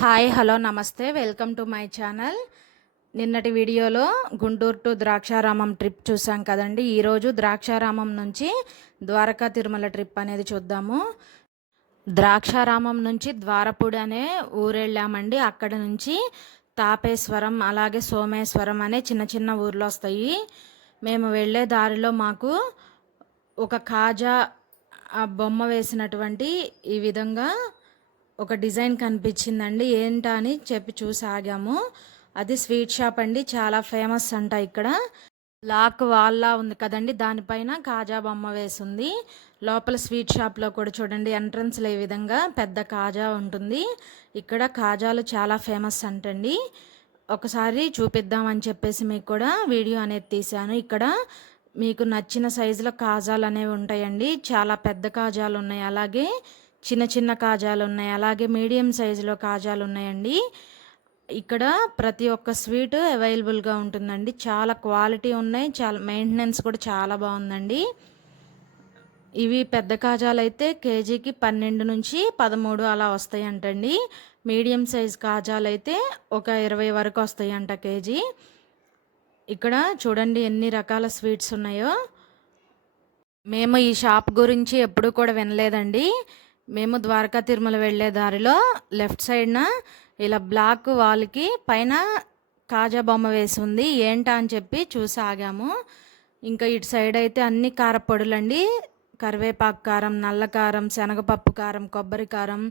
Hi hello నమస్తే. Welcome to my channel. నిన్నటి వీడియోలో గుంటూరు టు ద్రాక్షారామం ట్రిప్ చూసాం కదండి. ఈరోజు ద్రాక్షారామం నుంచి ద్వారకా తిరుమల ట్రిప్ అనేది చూద్దాము. ద్రాక్షారామం నుంచి ద్వారపూడి అనే ఊరెళ్ళామండి. అక్కడ నుంచి తాపేశ్వరం అలాగే సోమేశ్వరం అనే చిన్న చిన్న ఊర్లు వస్తాయి. మేము వెళ్ళే దారిలో మాకు ఒక కాజా బొమ్మ వేసినటువంటి ఈ విధంగా ఒక డిజైన్ కనిపించిందండి. ఏంటా అని చెప్పి చూసి ఆగాము అది స్వీట్ షాప్ అండి. చాలా ఫేమస్ అంట ఇక్కడ. లాక్ వాల్లా ఉంది కదండి. దానిపైన కాజా బొమ్మ వేసింది. లోపల స్వీట్ షాప్లో కూడా చూడండి. ఎంట్రన్స్లో ఈ విధంగా పెద్ద కాజా ఉంటుంది. ఇక్కడ కాజాలు చాలా ఫేమస్ అంటండి. ఒకసారి చూపిద్దామని చెప్పేసి మీకు కూడా వీడియో అనేది తీశాను. ఇక్కడ మీకు నచ్చిన సైజులో కాజాలు అనేవి ఉంటాయండి. చాలా పెద్ద కాజాలు ఉన్నాయి. అలాగే చిన్న చిన్న కాజాలు ఉన్నాయి. అలాగే మీడియం సైజులో కాజాలు ఉన్నాయండి. ఇక్కడ ప్రతి ఒక్క స్వీట్ అవైలబుల్గా ఉంటుందండి. చాలా క్వాలిటీ ఉన్నాయి. చాలా మెయింటెనెన్స్ కూడా చాలా బాగుందండి. ఇవి పెద్ద కాజాలు అయితే కేజీకి పన్నెండు నుంచి పదమూడు అలా వస్తాయి అంటండి మీడియం సైజ్ కాజాలు అయితే ఒక ఇరవై వరకు వస్తాయి అంట కేజీ. ఇక్కడ చూడండి ఎన్ని రకాల స్వీట్స్ ఉన్నాయో. మేము ఈ షాప్ గురించి ఎప్పుడూ కూడా వినలేదండి. మేము ద్వారకా తిరుమల వెళ్ళే దారిలో లెఫ్ట్ సైడ్న ఇలా బ్లాక్ వాల్కి పైన కాజా బొమ్మ వేసి ఉంది. ఏంటా అని చెప్పి చూసి ఆగాము ఇంకా ఇటు సైడ్ అయితే అన్ని కారపొడులండి. కరివేపాకు కారం నల్ల కారం శనగపప్పు కారం కొబ్బరి కారం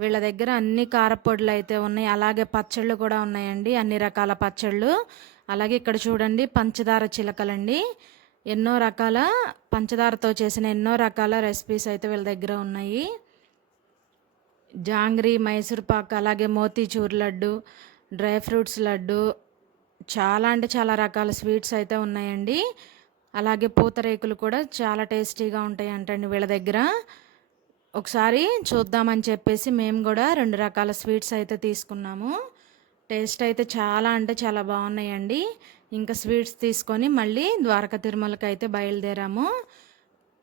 వీళ్ళ దగ్గర అన్ని కారపొడులు అయితే ఉన్నాయి. అలాగే పచ్చళ్ళు కూడా ఉన్నాయండి అన్ని రకాల పచ్చళ్ళు. అలాగే ఇక్కడ చూడండి పంచదార చిలకలండి. ఎన్నో రకాల పంచదారతో చేసిన ఎన్నో రకాల రెసిపీస్ అయితే వీళ్ళ దగ్గర ఉన్నాయి. జాంగ్రీ మైసూర్ పాక్ అలాగే మోతీచూర్ లడ్డు డ్రై ఫ్రూట్స్ లడ్డు చాలా అంటే చాలా రకాల స్వీట్స్ అయితే ఉన్నాయండి. అలాగే పూతరేకులు కూడా చాలా టేస్టీగా ఉంటాయి అంటండి వీళ్ళ దగ్గర. ఒకసారి చూద్దామని చెప్పేసి మేము కూడా రెండు రకాల స్వీట్స్ అయితే తీసుకున్నాము. టేస్ట్ అయితే చాలా అంటే చాలా బాగున్నాయండి. ఇంకా స్వీట్స్ తీసుకొని మళ్ళీ ద్వారకా తిరుమలకి అయితే బయలుదేరాము.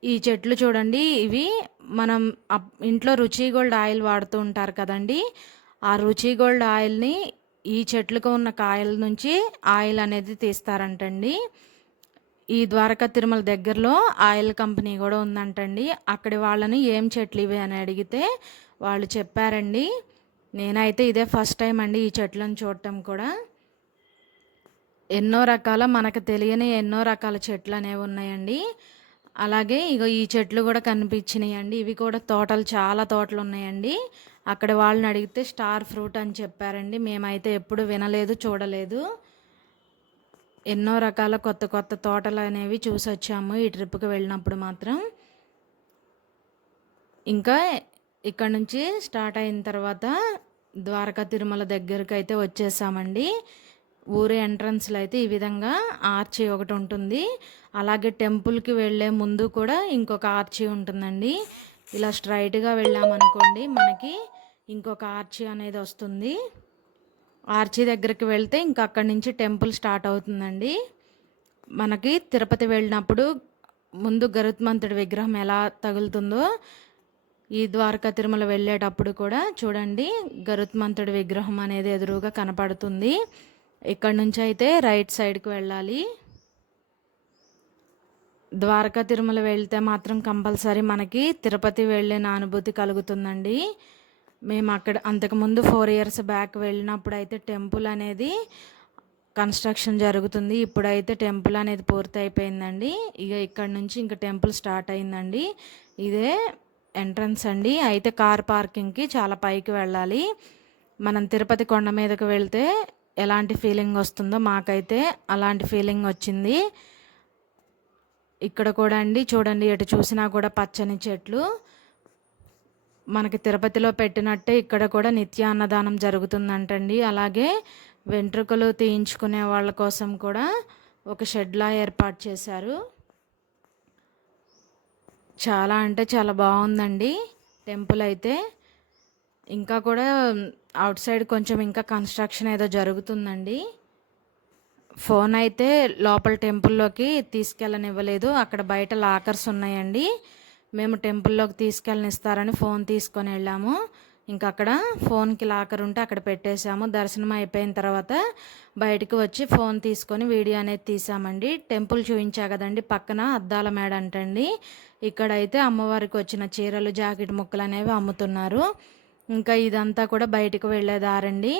ఈ చెట్లు చూడండి ఇవి మనం అప్- ఇంట్లో రుచి గోల్డ్ ఆయిల్ వాడుతూ ఉంటారు కదండి. ఆ రుచి గోల్డ్ ఆయిల్ని ఈ చెట్లకు ఉన్న కాయల నుంచి ఆయిల్ అనేది తీస్తారంటండి. ఈ ద్వారకా తిరుమల దగ్గరలో ఆయిల్ కంపెనీ కూడా ఉందంటండి. అక్కడి వాళ్ళని ఏం చెట్లు ఇవి అని అడిగితే వాళ్ళు చెప్పారండి. నేనైతే ఇదే ఫస్ట్ టైం అండి ఈ చెట్లను చూడటం కూడా. ఎన్నో రకాల మనకు తెలియని ఎన్నో రకాల చెట్లు అనేవి ఉన్నాయండి. అలాగే ఇగో ఈ చెట్లు కూడా కనిపించినాయి అండి ఇవి కూడా తోటలు చాలా తోటలు ఉన్నాయండి. అక్కడ వాళ్ళని అడిగితే స్టార్ ఫ్రూట్ అని చెప్పారండి. మేమైతే ఎప్పుడు వినలేదు చూడలేదు. ఎన్నో రకాల కొత్త కొత్త తోటలు అనేవి చూసి వచ్చాము ఈ ట్రిప్కి వెళ్ళినప్పుడు మాత్రం. ఇంకా ఇక్కడ నుంచి స్టార్ట్ అయిన తర్వాత ద్వారకా తిరుమల దగ్గరికి అయితే వచ్చేసామండి. ఊరి ఎంట్రన్స్లో అయితే ఈ విధంగా ఆర్చి ఒకటి ఉంటుంది. అలాగే టెంపుల్కి వెళ్ళే ముందు కూడా ఇంకొక ఆర్చి ఉంటుందండి. ఇలా స్ట్రైట్గా వెళ్ళామనుకోండి మనకి ఇంకొక ఆర్చి అనేది వస్తుంది. ఆర్చి దగ్గరికి వెళ్తే ఇంకా అక్కడి నుంచి టెంపుల్ స్టార్ట్ అవుతుందండి. మనకి తిరుపతి వెళ్ళినప్పుడు ముందు గరుత్మంతుడి విగ్రహం ఎలా తగులుతుందో ఈ ద్వారకా తిరుమల వెళ్ళేటప్పుడు కూడా చూడండి గరుత్మంతుడి విగ్రహం అనేది ఎదురుగా కనపడుతుంది. ఇక్కడ నుంచి అయితే రైట్ సైడ్కి వెళ్ళాలి. ద్వారకా తిరుమల వెళ్తే మాత్రం కంపల్సరీ మనకి తిరుపతి వెళ్ళిన అనుభూతి కలుగుతుందండి. మేము అక్కడ అంతకుముందు ఫోర్ ఇయర్స్ బ్యాక్ వెళ్ళినప్పుడు అయితే టెంపుల్ అనేది కన్స్ట్రక్షన్ జరుగుతుంది. ఇప్పుడైతే టెంపుల్ అనేది పూర్తి అయిపోయిందండి. ఇక ఇక్కడ నుంచి ఇంకా టెంపుల్ స్టార్ట్ అయిందండి. ఇదే ఎంట్రన్స్ అండి. అయితే కార్ పార్కింగ్కి చాలా పైకి వెళ్ళాలి. మనం తిరుపతి కొండ మీదకి వెళ్తే ఎలాంటి ఫీలింగ్ వస్తుందో మాకైతే అలాంటి ఫీలింగ్ వచ్చింది. ఇక్కడ కూడా అండి చూడండి ఎటు చూసినా కూడా పచ్చని చెట్లు. మనకి తిరుపతిలో పెట్టినట్టే ఇక్కడ కూడా నిత్య అన్నదానం జరుగుతుందంటండి. అలాగే వెంట్రుకలు తీయించుకునే వాళ్ళ కోసం కూడా ఒక షెడ్లా ఏర్పాటు చేశారు. చాలా అంటే చాలా బాగుందండి టెంపుల్ అయితే. ఇంకా కూడా అవుట్ సైడ్ కొంచెం ఇంకా కన్స్ట్రక్షన్ ఏదో జరుగుతుందండి. ఫోన్ అయితే లోపల టెంపుల్లోకి తీసుకెళ్ళనివ్వలేదు. అక్కడ బయట లాకర్స్ ఉన్నాయండి. మేము టెంపుల్లోకి తీసుకెళ్ళనిస్తారని ఫోన్ తీసుకొని వెళ్ళాము. ఇంకా అక్కడ ఫోన్కి లాకర్ ఉంటే అక్కడ పెట్టేశాము. దర్శనం అయిపోయిన తర్వాత బయటకు వచ్చి ఫోన్ తీసుకొని వీడియో అనేది తీసామండి టెంపుల్ చూపించా కదండి పక్కన అద్దాల మేడ అంటండి. ఇక్కడైతే అమ్మవారికి వచ్చిన చీరలు జాకెట్ ముక్కలు అనేవి అమ్ముతున్నారు. ఇంకా ఇదంతా కూడా బయటకు వెళ్ళేదారండి.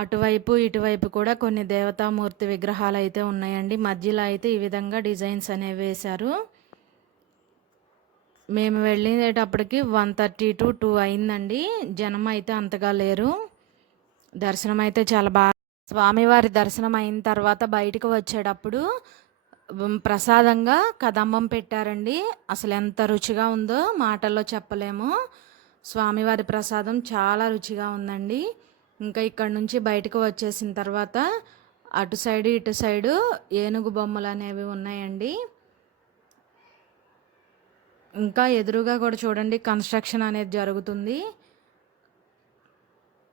అటువైపు ఇటువైపు కూడా కొన్ని దేవతామూర్తి విగ్రహాలు అయితే ఉన్నాయండి. మధ్యలో అయితే ఈ విధంగా డిజైన్స్ అనేవి వేశారు. మేము వెళ్ళేటప్పటికి వన్ థర్టీ టు టూ అయిందండి. జనం అయితే అంతగా లేరు. దర్శనం అయితే చాలా బాగా స్వామివారి దర్శనం అయిన తర్వాత బయటకు వచ్చేటప్పుడు ప్రసాదంగా కదంబం పెట్టారండి. అసలు ఎంత రుచిగా ఉందో మాటల్లో చెప్పలేము. స్వామివారి ప్రసాదం చాలా రుచిగా ఉందండి. ఇంకా ఇక్కడ నుంచి బయటకు వచ్చేసిన తర్వాత అటు సైడు ఇటు సైడు ఏనుగు బొమ్మలు అనేవి ఉన్నాయండి. ఇంకా ఎదురుగా కూడా చూడండి కన్స్ట్రక్షన్ అనేది జరుగుతుంది.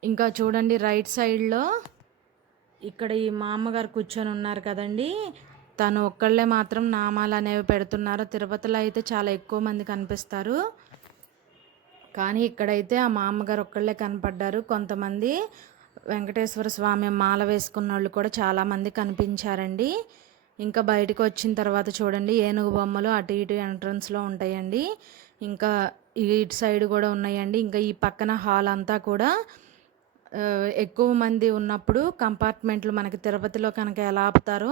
ఇంకా చూడండి రైట్ సైడ్లో ఇక్కడ ఈ మా అమ్మగారు కూర్చొని ఉన్నారు కదండి. తను ఒక్కళ్ళే మాత్రం నామాలు అనేవి పెడుతున్నారు. తిరుపతిలో అయితే చాలా ఎక్కువ మంది కనిపిస్తారు. కానీ ఇక్కడైతే ఆ మా అమ్మగారు ఒక్కళ్ళే కనపడ్డారు. కొంతమంది వెంకటేశ్వర స్వామి మాల వేసుకున్న వాళ్ళు కూడా చాలామంది కనిపించారండి. ఇంకా బయటకు వచ్చిన తర్వాత చూడండి ఏనుగు బొమ్మలు అటు ఇటు ఎంట్రన్స్లో ఉంటాయండి. ఇంకా ఇటు సైడ్ కూడా ఉన్నాయండి. ఇంకా ఈ పక్కన హాల్ అంతా కూడా ఎక్కువ మంది ఉన్నప్పుడు కంపార్ట్మెంట్లు మనకి తిరుపతిలో కనుక ఎలా ఆపుతారో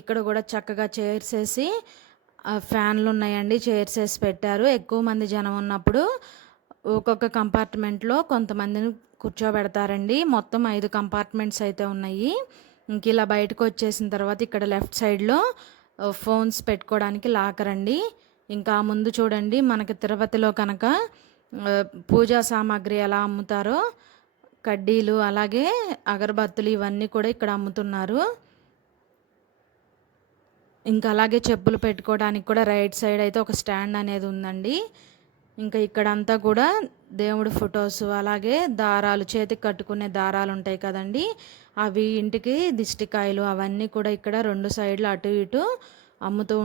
ఇక్కడ కూడా చక్కగా చైర్స్ వేసి ఫ్యాన్లు ఉన్నాయండి. చైర్స్ వేసి పెట్టారు. ఎక్కువ మంది జనం ఉన్నప్పుడు ఒక్కొక్క కంపార్ట్మెంట్లో కొంతమందిని కూర్చోబెడతారండి. మొత్తం ఐదు కంపార్ట్మెంట్స్ అయితే ఉన్నాయి. ఇంక ఇలా బయటకు వచ్చేసిన తర్వాత ఇక్కడ లెఫ్ట్ సైడ్లో ఫోన్స్ పెట్టుకోవడానికి లాకర్ అండి ఇంకా ముందు చూడండి మనకి తిరుపతిలో కనుక పూజా సామాగ్రి ఎలా అమ్ముతారో కడ్డీలు అలాగే అగరబత్తులు ఇవన్నీ కూడా ఇక్కడ అమ్ముతున్నారు. ఇంకా అలాగే చెప్పులు పెట్టుకోవడానికి కూడా రైట్ సైడ్ అయితే ఒక స్టాండ్ అనేది ఉందండి. ఇంకా ఇక్కడంతా కూడా దేవుడి ఫొటోస్ అలాగే దారాలు చేతికి కట్టుకునే దారాలు ఉంటాయి కదండి. అవి ఇంటికి దిష్టికాయలు అవన్నీ కూడా ఇక్కడ రెండు సైడ్లు అటు ఇటు అమ్ముతూ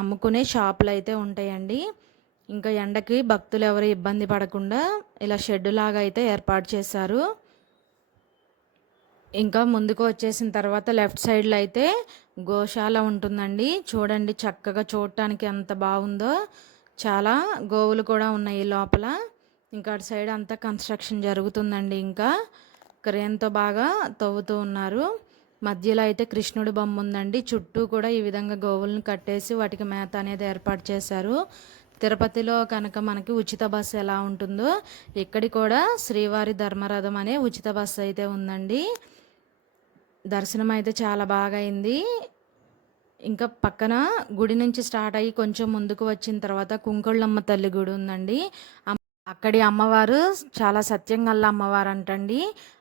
అమ్ముకునే షాపులు అయితే ఉంటాయండి. ఇంకా ఎండకి భక్తులు ఎవరు ఇబ్బంది పడకుండా ఇలా షెడ్ లాగా అయితే ఏర్పాటు చేశారు. ఇంకా ముందుకు వచ్చేసిన తర్వాత లెఫ్ట్ సైడ్లో అయితే గోశాల ఉంటుందండి. చూడండి చక్కగా చూడటానికి ఎంత బాగుందో. చాలా గోవులు కూడా ఉన్నాయి లోపల. ఇంకా అటు సైడ్ అంతా కన్స్ట్రక్షన్ జరుగుతుందండి ఇంకా. క్రేన్తో బాగా తవ్వుతూ ఉన్నారు. మధ్యలో అయితే కృష్ణుడి బొమ్మ ఉందండి. చుట్టూ కూడా ఈ విధంగా గోవులను కట్టేసి వాటికి మేత అనేది ఏర్పాటు చేశారు. తిరుపతిలో కనుక మనకి ఉచిత బస్సు ఎలా ఉంటుందో ఇక్కడి కూడా శ్రీవారి ధర్మరథం అనే ఉచిత బస్సు అయితే ఉందండి. దర్శనం అయితే చాలా బాగా అయింది. ఇంకా పక్కన గుడి నుంచి స్టార్ట్ అయ్యి కొంచెం ముందుకు వచ్చిన తర్వాత కుంకుళ్ళమ్మ తల్లి గుడి ఉందండి. అక్కడి అమ్మవారు చాలా సత్యం గల్ల అమ్మవారు అంటండి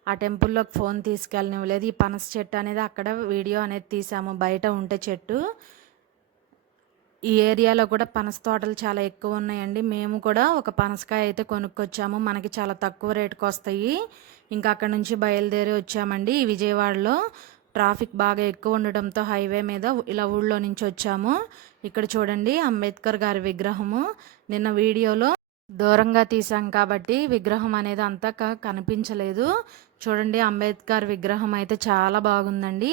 ఆ టెంపుల్లోకి ఫోన్ తీసుకెళ్ళనివ్వలేదు. ఈ పనస చెట్టు అనేది అక్కడ వీడియో అనేది తీసాము. బయట ఉంటే చెట్టు. ఈ ఏరియాలో కూడా పనస తోటలు చాలా ఎక్కువ ఉన్నాయండి. మేము కూడా ఒక పనసకాయ అయితే కొనుక్కొచ్చాము. మనకి చాలా తక్కువ రేటుకి వస్తాయి. ఇంకా అక్కడ నుంచి బయలుదేరి వచ్చామండి విజయవాడలో. ట్రాఫిక్ బాగా ఎక్కువ ఉండడంతో హైవే మీద ఇలా ఊళ్ళో నుంచి వచ్చాము. ఇక్కడ చూడండి అంబేద్కర్ గారి విగ్రహము. నిన్న వీడియోలో దూరంగా తీసాం కాబట్టి విగ్రహం అనేది అంతా కనిపించలేదు. చూడండి అంబేద్కర్ విగ్రహం అయితే చాలా బాగుందండి.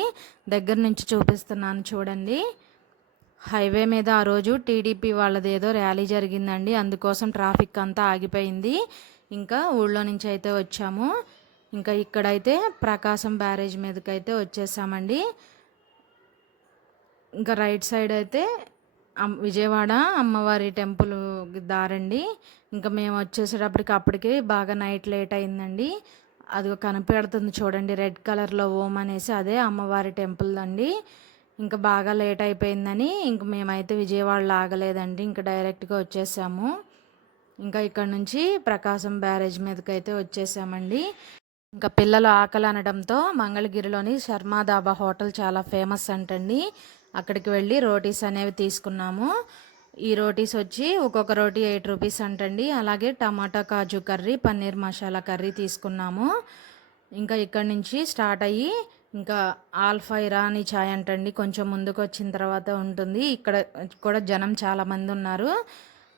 దగ్గర నుంచి చూపిస్తున్నాను చూడండి. హైవే మీద ఆ రోజు టీడీపీ వాళ్ళది ఏదో ర్యాలీ జరిగిందండి. అందుకోసం ట్రాఫిక్ అంతా ఆగిపోయింది. ఇంకా ఊళ్ళో నుంచి అయితే వచ్చాము. ఇంకా ఇక్కడైతే ప్రకాశం బ్యారేజ్ మీదకైతే వచ్చేసామండి. ఇంకా రైట్ సైడ్ అయితే విజయవాడ అమ్మవారి టెంపుల్ దారండి. ఇంకా మేము వచ్చేసేటప్పటికి అప్పటికి బాగా నైట్ లేట్ అయిందండి. అది కనిపెడుతుంది చూడండి రెడ్ కలర్లో ఓం అనేసి అదే అమ్మవారి టెంపుల్ అండి. ఇంకా బాగా లేట్ అయిపోయిందని ఇంక మేమైతే విజయవాడలో ఆగలేదండి ఇంకా డైరెక్ట్గా వచ్చేసాము. ఇంకా ఇక్కడ నుంచి ప్రకాశం బ్యారేజ్ మీదకైతే వచ్చేసామండి. ఇంకా పిల్లలు ఆకలి అనడంతో మంగళగిరిలోని శర్మాదాబా హోటల్ చాలా ఫేమస్ అంటండి. అక్కడికి వెళ్ళి రోటీస్ అనేవి తీసుకున్నాము. ఈ రోటీస్ వచ్చి ఒక్కొక్క రోటీ ఎయిట్ రూపీస్ అంటండి. అలాగే tomato kaju curry paneer masala curry తీసుకున్నాము. ఇంకా ఇక్కడ నుంచి స్టార్ట్ అయ్యి ఇంకా ఆల్ఫా ఇరానీ ఛాయ్ అంటండి. కొంచెం ముందుకు వచ్చిన తర్వాత ఉంటుంది. ఇక్కడ కూడా జనం చాలామంది ఉన్నారు.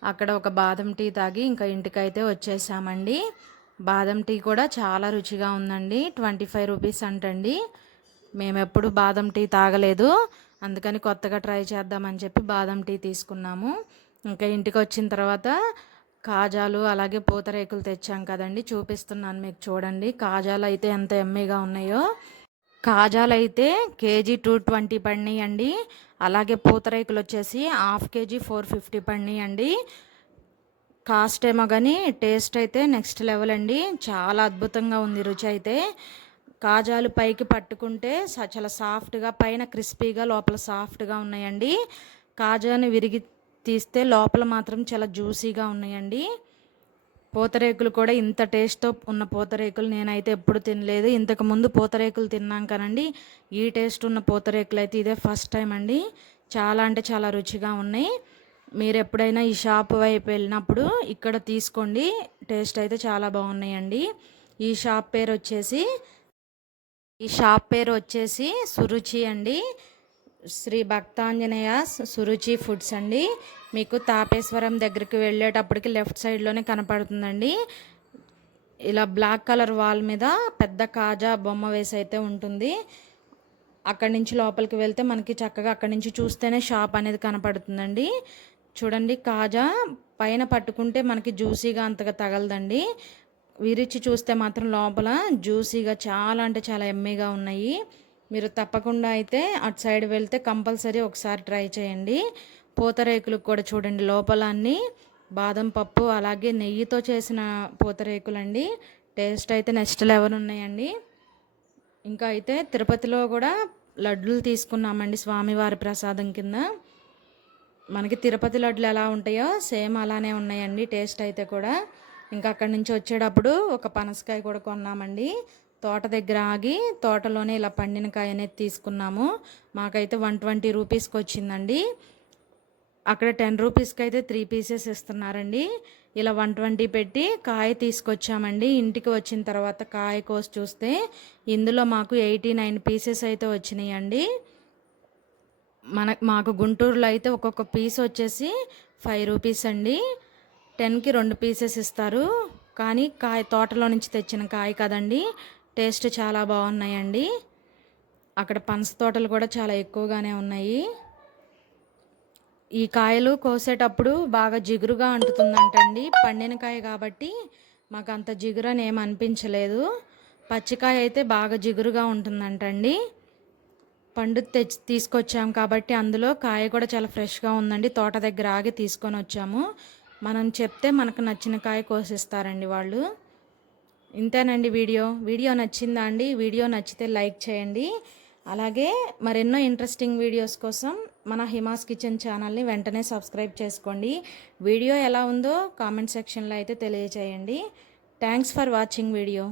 అక్కడ ఒక బాదం టీ తాగి ఇంకా ఇంటికైతే వచ్చేసామండి. బాదం టీ కూడా చాలా రుచిగా ఉందండి. ట్వంటీ ఫైవ్ రూపీస్ అంటండి. మేము ఎప్పుడు బాదం టీ తాగలేదు. అందుకని కొత్తగా ట్రై చేద్దామని చెప్పి బాదం టీ తీసుకున్నాము. ఇంకా ఇంటికి వచ్చిన తర్వాత కాజాలు అలాగే పూతరేకులు తెచ్చాం కదండి. చూపిస్తున్నాను మీకు చూడండి. కాజాలు అయితే ఎంత ఎమ్మీగా ఉన్నాయో. కాజాలు అయితే కేజీ టూ ట్వంటీ పడినాయండి. అలాగే పూతరేకులు వచ్చేసి హాఫ్ కేజీ ఫోర్ ఫిఫ్టీ పడినాయండి. కాస్ట్ ఏమో కానీ టేస్ట్ అయితే నెక్స్ట్ లెవెల్ అండి. చాలా అద్భుతంగా ఉంది రుచి అయితే. కాజాలు పైకి పట్టుకుంటే చాలా సాఫ్ట్గా పైన క్రిస్పీగా లోపల సాఫ్ట్గా ఉన్నాయండి. కాజాని విరిగి తీస్తే లోపల మాత్రం చాలా జ్యూసీగా ఉన్నాయండి. పూతరేకులు కూడా ఇంత టేస్ట్తో ఉన్న పూతరేకులు నేనైతే ఎప్పుడు తినలేదు. ఇంతకుముందు పూతరేకులు తిన్నాం కానండి ఈ టేస్ట్ ఉన్న పూతరేకులు అయితే ఇదే ఫస్ట్ టైం అండి. చాలా అంటే చాలా రుచిగా ఉన్నాయి. మీరు ఎప్పుడైనా ఈ షాప్ వైపు వెళ్ళినప్పుడు ఇక్కడ తీసుకోండి. టేస్ట్ అయితే చాలా బాగున్నాయండి. ఈ షాప్ పేరు వచ్చేసి ఈ షాప్ పేరు వచ్చేసి సురుచి అండి. శ్రీ భక్తాంజనేయ సురుచి ఫుడ్స్ అండి. మీకు తాపేశ్వరం దగ్గరికి వెళ్ళేటప్పటికి లెఫ్ట్ సైడ్లోనే కనపడుతుందండి. ఇలా బ్లాక్ కలర్ వాల్ మీద పెద్ద కాజా బొమ్మ వేసి అయితే ఉంటుంది. అక్కడి నుంచి లోపలికి వెళ్తే మనకి చక్కగా అక్కడి నుంచి చూస్తేనే షాప్ అనేది కనపడుతుందండి. చూడండి కాజా పైన పట్టుకుంటే మనకి జ్యూసీగా అంతగా తగలదండి. విరిచి చూస్తే మాత్రం లోపల జ్యూసీగా చాలా అంటే చాలా ఎమ్మీగా ఉన్నాయి. మీరు తప్పకుండా అయితే అటు సైడ్ వెళ్తే కంపల్సరీ ఒకసారి ట్రై చేయండి. పూతరేకులు కూడా చూడండి లోపల అన్నీ బాదం పప్పు అలాగే నెయ్యితో చేసిన పూతరేకులు అండి టేస్ట్ అయితే నెక్స్ట్ లెవెల్ ఉన్నాయండి. ఇంకా అయితే తిరుపతిలో కూడా లడ్డూలు తీసుకున్నామండి స్వామివారి ప్రసాదం కింద. మనకి తిరుపతి లడ్లు ఎలా ఉంటాయో సేమ్ అలానే ఉన్నాయండి. టేస్ట్ అయితే కూడా. ఇంకా అక్కడి నుంచి వచ్చేటప్పుడు ఒక పనసకాయ కూడా కొన్నామండి. తోట దగ్గర ఆగి తోటలోనే ఇలా పండిన కాయ అనేది తీసుకున్నాము. మాకైతే వన్ ట్వంటీ రూపీస్కి వచ్చిందండి. అక్కడ టెన్ రూపీస్కి అయితే త్రీ పీసెస్ ఇస్తున్నారండి. ఇలా వన్ ట్వంటీ పెట్టి కాయ తీసుకొచ్చామండి. ఇంటికి వచ్చిన తర్వాత కాయ కోసి చూస్తే ఇందులో మాకు ఎయిటీ నైన్ పీసెస్ అయితే వచ్చినాయండి. మన మాకు గుంటూరులో అయితే ఒక్కొక్క పీస్ వచ్చేసి ఫైవ్ రూపీస్ అండి. టెన్కి రెండు పీసెస్ ఇస్తారు. కానీ కాయ తోటలో నుంచి తెచ్చిన కాయ కదండి. టేస్ట్ చాలా బాగున్నాయండి. అక్కడ పనస తోటలు కూడా చాలా ఎక్కువగానే ఉన్నాయి. ఈ కాయలు కోసేటప్పుడు బాగా జిగురుగా అంటుతుందంటండి. పండిన కాయ కాబట్టి మాకు అంత జిగురు అని ఏమనిపించలేదు పచ్చికాయ అయితే బాగా జిగురుగా ఉంటుందంటండి. పండు తెచ్చి తీసుకొచ్చాము కాబట్టి అందులో కాయ కూడా చాలా ఫ్రెష్గా ఉందండి. తోట దగ్గర ఆగి తీసుకొని వచ్చాము. మనం చెప్తే మనకు నచ్చిన కాయ కోసిస్తారండి వాళ్ళు. ఇంతేనండి వీడియో. వీడియో నచ్చిందా అండి? వీడియో నచ్చితే లైక్ చేయండి. అలాగే మరెన్నో ఇంట్రెస్టింగ్ వీడియోస్ కోసం మన హిమాస్ కిచెన్ ఛానల్ని వెంటనే సబ్స్క్రైబ్ చేసుకోండి. వీడియో ఎలా ఉందో కామెంట్ సెక్షన్లో అయితే తెలియచేయండి. Thanks for watching video.